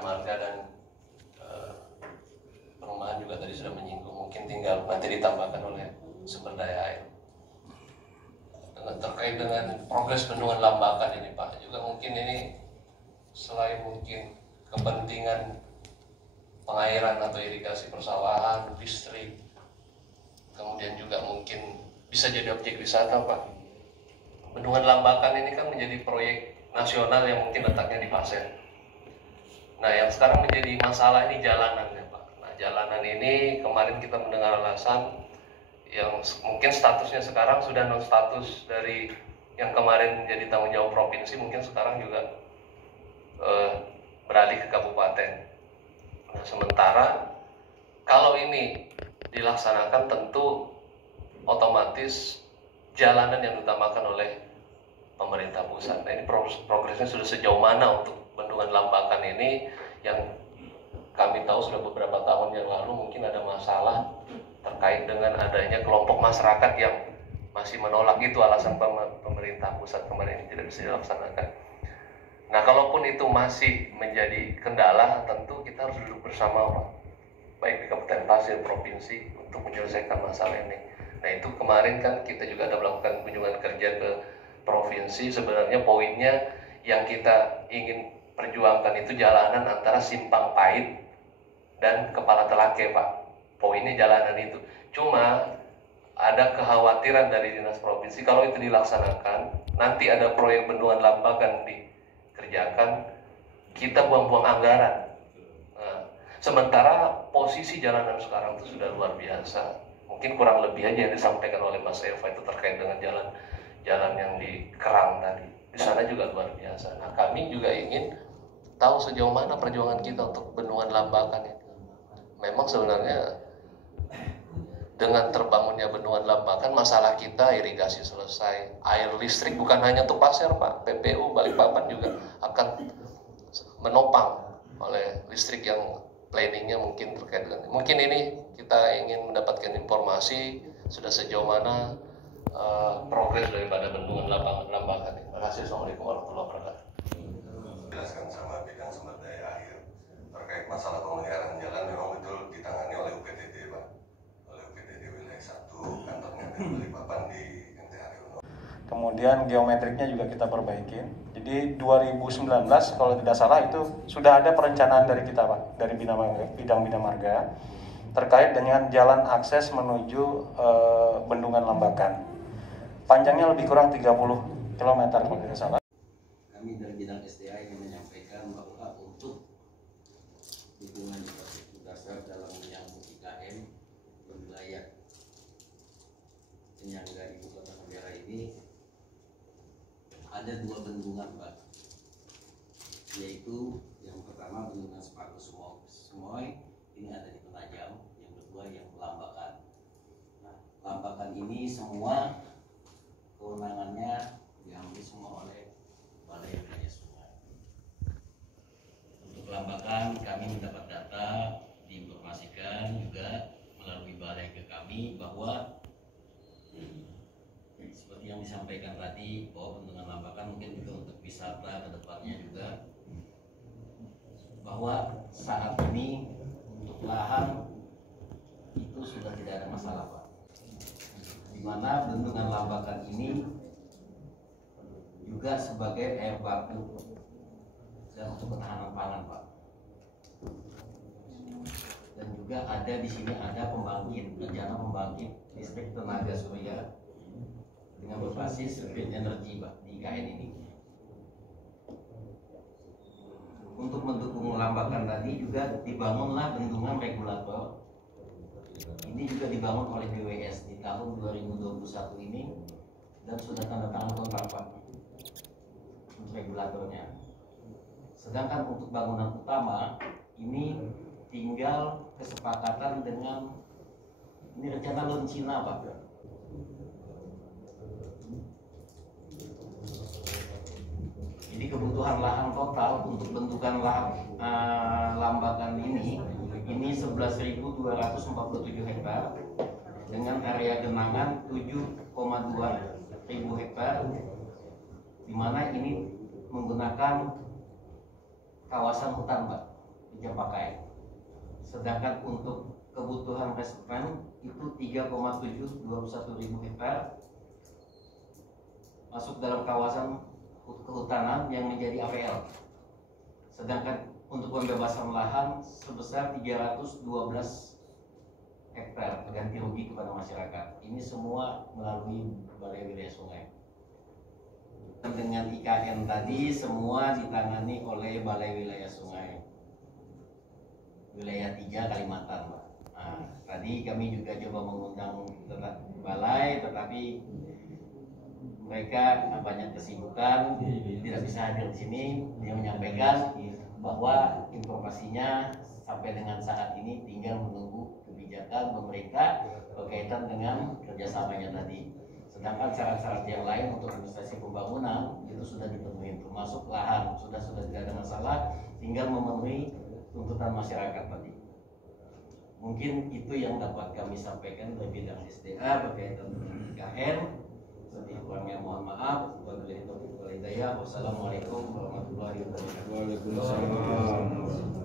Bina Marga dan perumahan juga tadi sudah menyinggung, mungkin tinggal nanti ditambahkan oleh sumber daya air. Terkait dengan progres bendungan Lambakan ini Pak, juga mungkin ini selain mungkin kepentingan pengairan atau irigasi persawahan, listrik, kemudian juga mungkin bisa jadi objek wisata Pak. Bendungan Lambakan ini kan menjadi proyek nasional yang mungkin letaknya di Pasir. Nah, yang sekarang menjadi masalah ini jalanannya Pak. Nah, jalanan ini kemarin kita mendengar alasan yang mungkin statusnya sekarang sudah non status dari yang kemarin menjadi tanggung jawab provinsi, mungkin sekarang juga beralih ke kabupaten. Nah, sementara kalau ini dilaksanakan tentu otomatis jalanan yang diutamakan oleh pemerintah pusat. Nah, ini progresnya sudah sejauh mana untuk bendungan Lambakan ini yang kami tahu sudah beberapa tahun yang lalu mungkin ada masalah terkait dengan adanya kelompok masyarakat yang masih menolak, itu alasan pemerintah pusat kemarin ini tidak bisa dilaksanakan. Nah, kalaupun itu masih menjadi kendala, tentu kita harus duduk bersama Pak, baik di Kabupaten Pasir, provinsi, untuk menyelesaikan masalah ini. Nah, itu kemarin kan kita juga ada melakukan kunjungan kerja ke provinsi. Sebenarnya poinnya yang kita ingin perjuangkan itu jalanan antara Simpang Pait dan Kepala Telake Pak. Poinnya jalanan itu. Cuma ada kekhawatiran dari dinas provinsi kalau itu dilaksanakan, nanti ada proyek bendungan Lambakan dikerjakan, kita buang-buang anggaran. Nah, sementara posisi jalanan sekarang itu sudah luar biasa. Mungkin kurang lebih aja yang disampaikan oleh Mas Eva itu terkait dengan jalan yang di Kerang tadi. Di sana juga luar biasa. Nah, kami juga ingin tahu sejauh mana perjuangan kita untuk bendungan Lambakan itu. Memang sebenarnya dengan terbangunnya bendungan Lambakan, masalah kita irigasi selesai, air listrik bukan hanya untuk Pasir Pak, PPU Balikpapan juga akan menopang oleh listrik yang planningnya mungkin terkait dengan mungkin ini. Kita ingin mendapatkan informasi sudah sejauh mana progres daripada bendungan Lambakan. Terima kasih. Assalamualaikum warahmatullahi wabarakatuh. Jelaskan sama bidang sumber daya air terkait masalah pemeliharaan jalan memang betul ditangani oleh UPTD Pak, oleh UPTD wilayah 1 kantornya di Balikpapan di NT Haryono. Kemudian geometriknya juga kita perbaikin. Jadi 2019 kalau tidak salah itu sudah ada perencanaan dari kita Pak, dari bidang Bina Marga terkait dengan jalan akses menuju bendungan Lambakan. Panjangnya lebih kurang 30 km kalau tidak salah. Kami dari bidang SDA ingin menyampaikan bahwa untuk dukungan infrastruktur dasar dalam menyambung IKN wilayah penyangga ibu kota negara ini ada 2 bendungan Pak, yaitu yang pertama bendungan Sepaku Semoy, ini ada di Penajam, yang kedua yang Lambakan. Nah, Lambakan ini semua kewenangannya diambil semua oleh Balai Wilayah Sungai. Untuk Lambakan kami mendapat data, diinformasikan juga melalui balai ke kami bahwa seperti yang disampaikan tadi bahwa bendungan Lambakan mungkin juga untuk wisata ke depannya juga, bahwa saat ini untuk lahan itu sudah tidak ada masalah Pak, di mana bendungan Lambakan ini juga sebagai air baku dan untuk ketahanan pangan Pak. Dan juga ada di sini ada rencana pembangkit listrik tenaga surya dengan berbasis green energy Pak di IKN ini. Untuk mendukung Lambakan tadi juga dibangunlah bendungan regulator. Ini juga dibangun oleh BWS di tahun 2021 ini dan sudah tanda tangan kontrak Pak untuk regulatornya. Sedangkan untuk bangunan utama ini tinggal kesepakatan dengan ini rencana loan Cina Pak. Jadi kebutuhan lahan total untuk bentukan Lambakan ini 11.247 hektar dengan area genangan 7,2 ribu hektar, di mana ini menggunakan kawasan hutan Pak. meja pakai. Sedangkan untuk kebutuhan restoran itu 3,721.000 hektar masuk dalam kawasan kehutanan yang menjadi APL. Sedangkan untuk pembebasan lahan sebesar 312 hektar ganti rugi kepada masyarakat. Ini semua melalui Balai Wilayah Sungai. Dengan IKN tadi semua ditangani oleh Balai Wilayah Sungai. Wilayah 3 Kalimantan, Pak. Nah, tadi kami juga coba mengundang balai, tetapi mereka banyak kesibukan, tidak bisa hadir di sini. Dia menyampaikan bahwa informasinya sampai dengan saat ini tinggal menunggu kebijakan pemerintah berkaitan dengan kerjasamanya tadi. Sedangkan syarat-syarat yang lain untuk investasi pembangunan itu sudah dipenuhi, termasuk lahan sudah tidak ada masalah, tinggal memenuhi tuntutan masyarakat tadi. Mungkin itu yang dapat kami sampaikan dari bidang SDA berkaitan dengan IKN. Lebih kurangnya mohon maaf. Wassalamualaikum warahmatullahi wabarakatuh. Waalaikumsalam.